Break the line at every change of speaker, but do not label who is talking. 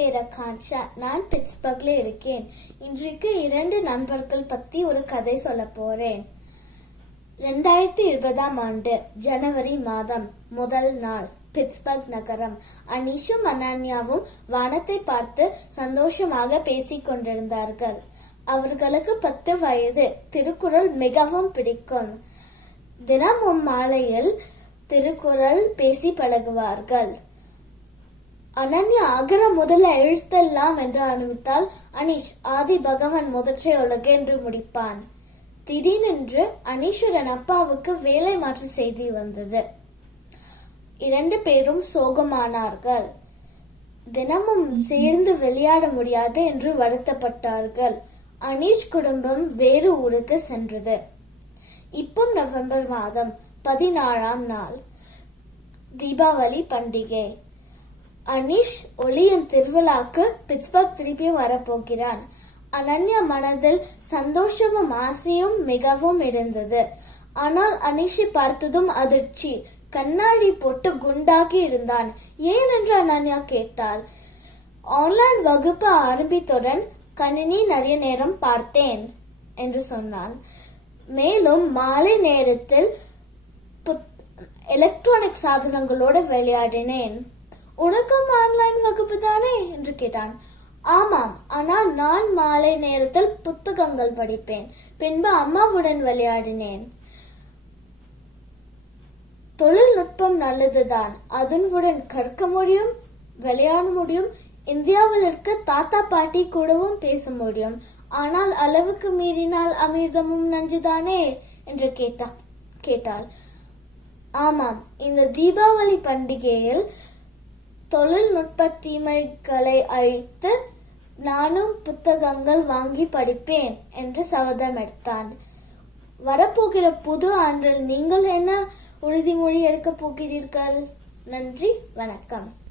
பேர் நான் பிட்ஸ்பர்க்ல இருக்கேன். இன்றைக்கு இரண்டு நண்பர்கள் பத்தி ஒரு கதை சொல்ல போறேன். ரெண்டாயிரத்தி இருபதாம் ஆண்டு ஜனவரி மாதம் முதல் நாள் பிட்ஸ்பர்க் நகரம். அனீஷும் அனன்யாவும் வானத்தை பார்த்து சந்தோஷமாக பேசிக் கொண்டிருந்தார்கள். அவர்களுக்கு பத்து வயது திருக்குறள் மிகவும் பிடிக்கும். தினமும் மாலையில் திருக்குறள் பேசி பழகுவார்கள். அனன்யா அகர முதல எழுத்தெல்லாம் என்று ஆரம்பித்தால் அனீஷ் ஆதி பகவான் முதற்றை உலக என்று முடிப்பான். திடீரென்று அனீஷுடன் அப்பாவுக்கு வேலை மாற்று செய்தி வந்தது. இரண்டு பேரும் சோகமானார்கள். தினமும் சேர்ந்து விளையாட முடியாது என்று வருத்தப்பட்டார்கள். அனீஷ் குடும்பம் வேறு ஊருக்கு சென்றது. இப்போ நவம்பர் மாதம் பதினாறாம் நாள். தீபாவளி பண்டிகை. அனீஷ் ஒளியின் திருவிழாக்கு பிட்ஸ்பர்க் திருப்பி வரப்போகிறான். அனன்யா மனதில் சந்தோஷமும் ஆசையும் மிகவும் இருந்தது. ஆனால் அனீஷை பார்த்ததும் அதிர்ச்சி. கண்ணாடி போட்டு குண்டாகி இருந்தான். ஏன் என்று அனன்யா கேட்டாள். ஆன்லைன் வகுப்பு ஆரம்பித்தவுடன் கணினி நிறைய நேரம் பார்த்தேன் என்று சொன்னான். மேலும் மாலை நேரத்தில் எலக்ட்ரானிக் சாதனங்களோடு விளையாடினேன். உனக்கும் ஆன்லைன் வகுப்பு தானே? என்று கேட்டான். ஆமாம் ஆனால் நான் மாலை நேரத்தில் புத்தகங்கள் படிப்பேன். பின்பு அம்மாவுடன் விளையாடினேன். தொழில்நுட்பம் நல்லதுதான். அதனுடன் கற்க முடியும் விளையாட முடியும் இந்தியாவில் இருக்க தாத்தா பாட்டி கூடவும் பேச முடியும். ஆனால் அளவுக்கு மீறினால் அமிர்தமும் நஞ்சுதானே? என்று கேட்டா கேட்டாள். ஆமாம் இந்த தீபாவளி பண்டிகையில் தொழில்நுட்ப தீமைகளை அழித்து நானும் புத்தகங்கள் வாங்கி படிப்பேன் என்று சபதம் எடுத்தான். வரப்போகிற புது ஆண்டில் நீங்கள் என்ன உறுதிமொழி எடுக்கப் போகிறீர்கள்? நன்றி வணக்கம்.